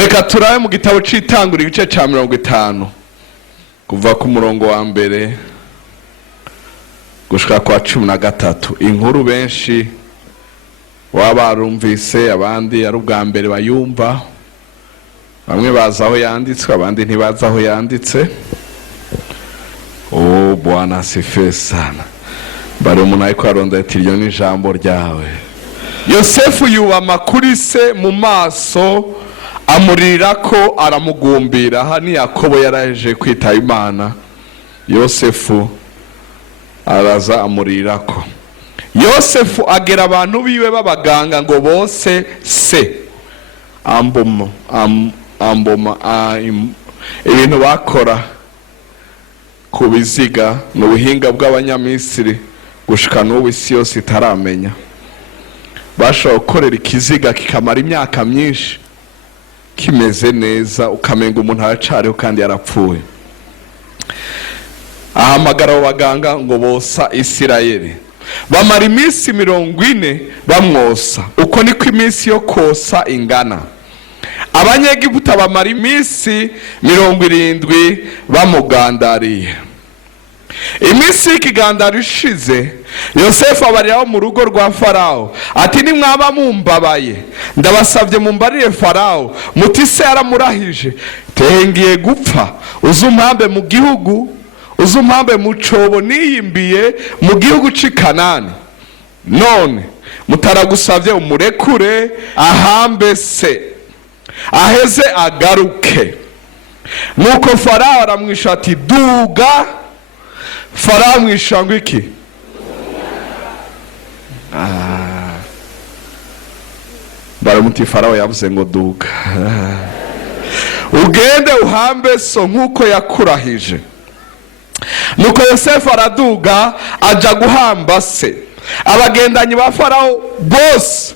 reka turabe mu gitabo c'itangura igice ca 50 kuva ku murongo wa mbere gushika kwa 13. Inkuru benshi wabarumvise, abandi ari ubwa mbere bayumva, bamwe baza aho yanditswe, abandi ntibaza aho yanditse. Bwana asifiwe sana. Bari umuntu ariko arondera ati iryo ni ijambo ryawe. Yosefu yubama kuri se mu maso, amurira ko aramugumbira. Aha ni Yakobo yaraje kwitaba Imana. Yosefu araza amurira ko. Yosefu agera abantu biwe babaganga ngo bose se amboma ibintu bakora ku biziga n'ubuhinga bw'abanyamisiri gushika n'ubu isi yose itaramenya. Bashobora gukorera ikiziga kikamara imyaka myinshi kimeze neza, ukamenga umuntu aracariho kandi yarapfuye. Ahamagara abo baganga ngo bosa Isirayeli. Bamara iminsi 40 bamwosa. Uko niko iminsi yo kosa ingana. Abanyegiputa bamara iminsi 70 bamugandariye. Iminsi y'ikigandaro ishize, Yosefu abariraho mu rugo rwa Farawo ati nimwaba mumbabaye ndabasavye mumbarire Farawo muti se yaramurahije tengiye gupfa, uzumpambe mu gihugu, uzumpambe mu cobo niyimbiye mu gihugu c'i Kanani. None mutaragusavye umurekure ahambe se aheze agaruke. Nuko Farawo aramwisha ati duga. Farawo mwishango iki? Baramuti Farawo yavuze ngo duga. Ugende uhambe so nkuko yakurahije. Nuko Yosefu araduga aja guhamba se. Abagendanyi ba Farawo bose.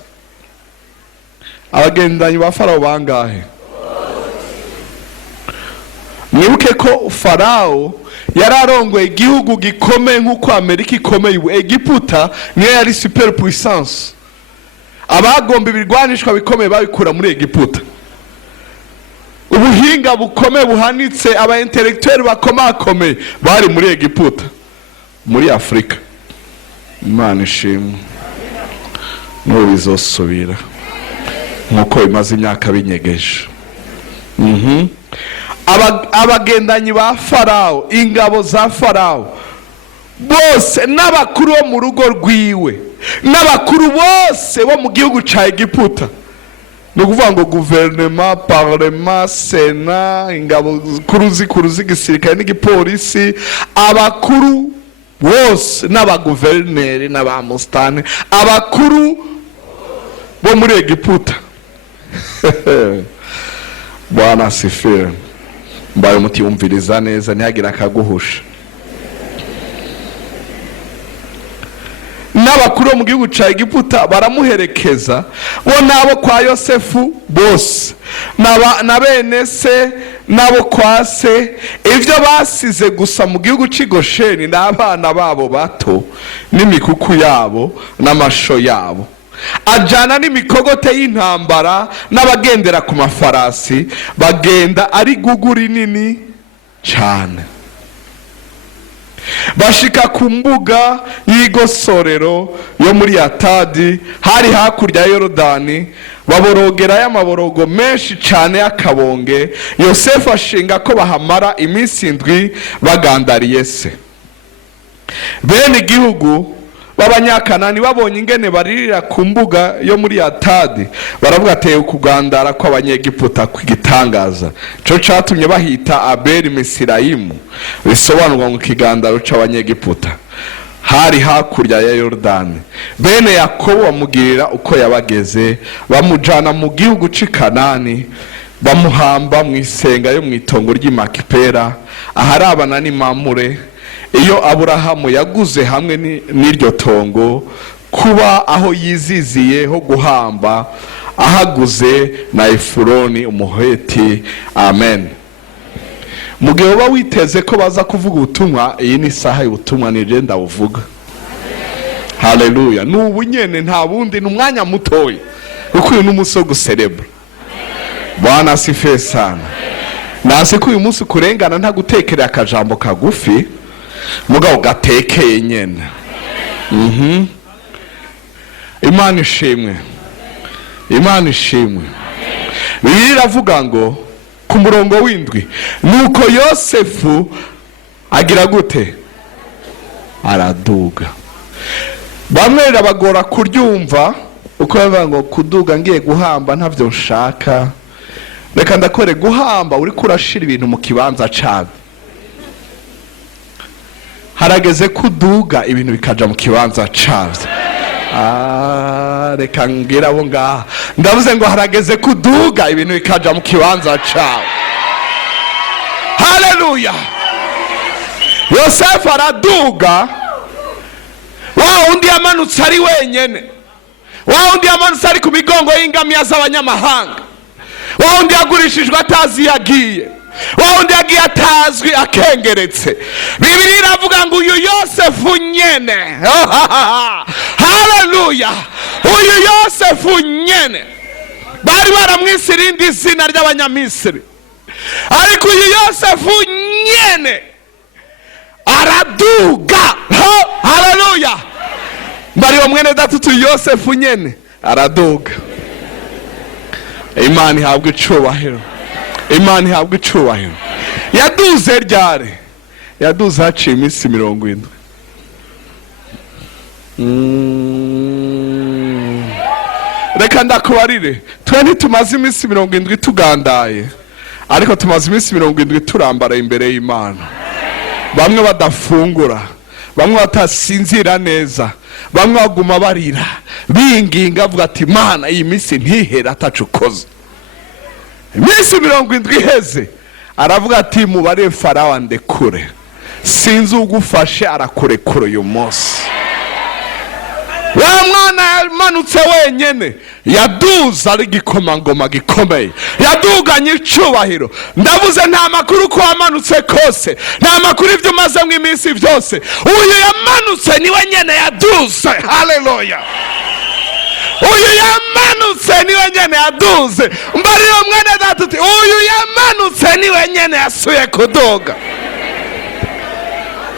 Abagendanyi ba Farawo bangahe? Mwibuke ko Farawo yararongoye igihugu gikomeye nkuko Amerika ikomeye. Egiputa niyo yari superpuissance. Abagomba ibirwanishwa bikomeye babikura muri Egiputa. Ubuhinga bukomeye buhanitse, aba intellectuel bakomakomeye bari muri Egiputa, muri Afrika. Imana ishimwe. No bizosubira nkuko bimaze imyaka binyegeje. Abagendanyi ba Farawo, ingabo za Farawo bose n'abakuru bo mu rugo rwiwe n'abakuru bose bo mu gihugu ca Egiputa, no kuvuga ngo gouvernement, parlement, sena, ingabo zikuru z'igisirikare n'igipolisi, abakuru bose n'abaguverineri n'abamustane, abakuru bo muri Egiputa. Bwana asifiwe. Mbaye umuti umviriza neza ntihagira akaguhusha. N'abakuru mu gihugu ca Egiputa baramuherekeza, bo nabo kwa Yosefu bose na bene se nabo kwa se. Ivyo basize gusa mu gihugu c'i Gosheni n'abana babo bato n'imikuku yabo n'amasho yabo. Ajana n'imikogote y'intambara n'abagendera ku mafarasi, bagenda ari guguri nini cyane. Bashika ku mbuga y'igosorero yo muri Atadi, hari hakurya ya Yorodani, baborogera y'amaborogo menshi cyane y'akabonge. Yosefu ashinga ko bahamara iminsi 7 bagandariye se. Bene igihugu b'Abanyakanani babonye ingene baririra ku mbuga yo muri Atadi, baravuga ateye kugandara kw'Abanyegiputa kwigitangaza. Cyo catumye bahita Abeli Misirayimu, bisobanurwa ngo kigandaro c'Abanyegiputa. Hari hakurya ya Yorodani. Bene Yakobo bamugirira uko yabageze, bamujana mu gihugu c'i Kanani, bamuhamba mu isenga yo mu itongo ry'i Makipela, aharabana ni Mamure. Iyo Aburahamu yaguze hamwe n'iryo tongo kuba aho yiziziye ho guhamba, ahaguze na Efuroni umuheti. Amen. Mugihe uba witeze ko baza kuvuga ubutumwa, iyi ni saha y'ubutumwa nije ndabuvuga. Haleluya. N'ubu nyene nta bundi n'umwanya mutoyi kuko uyu n'umuso guserebra. Bwana asifiwe sana. Nasi ko uyu munsi kurengana nta gutekerera akajambo kagufi mugabo gatekeye nyene. Imana ishimwe. Imana ishimwe. Bibiliya iravuga ngo ku murongo w'indwi nuko Yosefu agira gute? Araduga. Bamwe bagora kuryumva uko bavuga ngo kuduga ngiye guhamba ntavyo nshaka. Reka ndakore guhamba uri kurashira ibintu mu kibanza cyawe. Harageze kuduga ibintu bikaja mu kibanza cyawe. Reka ngira abo ngaha ndavuze ngo harageze kuduga ibintu bikaja mu kibanza cyawe. Haleluya. Yosefu araduga. Wa undi yamanutse ari wenyene. Wa undi yamanutse ari ku migongo y'ingamiya z'abanyamahanga. Wa undi yagurishijwe atazi yagiye. Wa undi yagiye atazwi akengeretse. Bibiliya iravuga ngo uyu Yosefu nyene. Haleluya. Uyu Yosefu nyene bari baramwise irindi zina ry'abanyamisiri, ariko uyu Yosefu nyene araduga. Haleluya. Mbari wa mwene datutu Yosefu nyene araduga. Imana ihabwe icubahiro. Imana ihabwe icubahiro. Yaduze ryari? Yaduze haciye iminsi 70. Reka ndakubarire, twe ntitumaze iminsi 70 tugandaye, ariko tumaze iminsi 70 turambara imbere y'Imana. Bamwe badafungura, bamwe batasinzira neza, bamwe baguma barira binginga avuga ati Mana iyi minsi ntihera atacukoze. Iminsi 70 iheze aravuga ati mubare Farawo ndekure, sinzi ugufashe arakurekura uyu munsi. Wa mwana yamanutse wenyene yaduza ari gikomangoma gikomeye, yaduganye icubahiro. Ndavuze nta makuru ko wamanutse kose, nta makuru ivyo umaze mu iminsi vyose. Uyu yamanutse niwe nyene yaduze. Haleluya. Uyu yamanutse niwe nyene yaduze. Mbariro mwene datuti uyu yamanutse niwe nyene yasuye kuduga.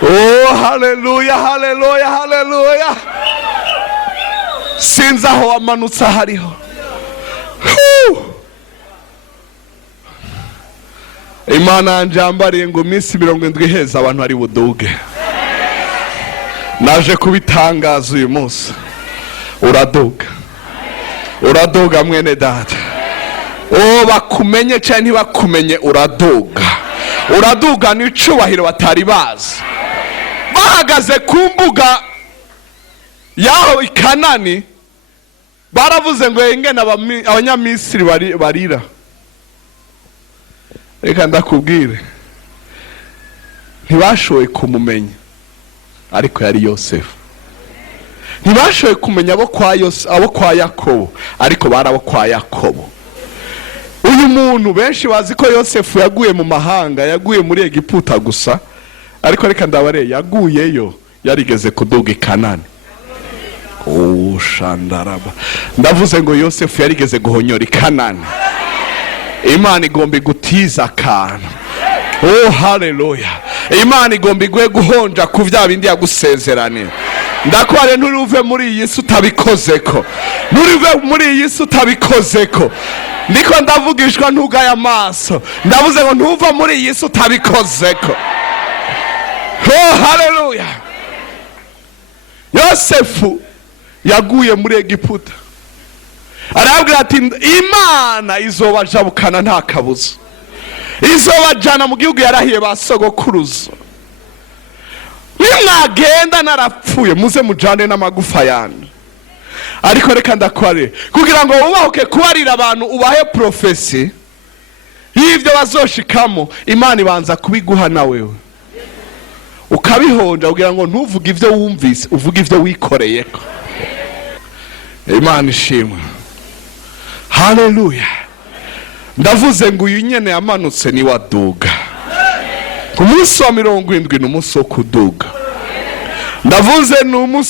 Oh haleluya, haleluya, haleluya. Sinzi aho wamanutse hariho. Imana njambariye ngo iminsi 70 iheze abantu ari buduge. Naje kubitangaza uyu munsi. Uraduga. Uraduga mwene data. Bakumenye cyane ntibakumenye uraduga. Uraduga n'icubahiro batari bazi. Bahagaze ku mbuga yaho i Kanani baravuze ngo ingene abanyamisiri barira. Reka ndakubwire, ntibashoboye kumumenya, ariko yari Yosefu. Ntibashoboye kumenya abo kwa Yakobo, ariko bari abo kwa Yakobo. Uyu muntu benshi bazi ko Yosefu yaguye mu mahanga, yaguye muri Egiputa gusa, ariko reka ndabare yaguyeyo yarigeze kuduga i Kanani. Shandaraba. Ndavuze ngo Yosefu yarigeze guhonyora i Kanani. Imana igomba gutiza akantu. Haleluya. Imana igomba guhonja ku vya bindi yagusezeraniye. Ndakware nturuve muri iyi si utabikozeko. Nturuve muri iyi si utabikozeko. Ndiko ndavugishwa ntugaya amaso. Ndavuze ngo ntuva muri iyi si utabikozeko. Haleluya. Yosefu yaguye muri Egiputa. Arabwira ati Imana izobajabukana nta kabuza. Izobajana mu gihugu yarahiye basogokuruzo. Nimwagenda narapfuye muze mujane n'amagufa yanyu. Ariko reka ndakware kugira ngo ubahuke kubarira abantu ubahe profesi y'ivyo bazoshikamo, Imana ibanza kubiguha na wewe. Ukabihonja kugira ngo ntuvuge ivyo wumvise, uvuge ivyo wikoreyeko. Imana ishimwe. Haleluya. Ndavuze ngo uyu nyene yamanutse ni waduga. Ku munsi wa 70 n'umunsi wo kuduga. Ndavuze n'umunsi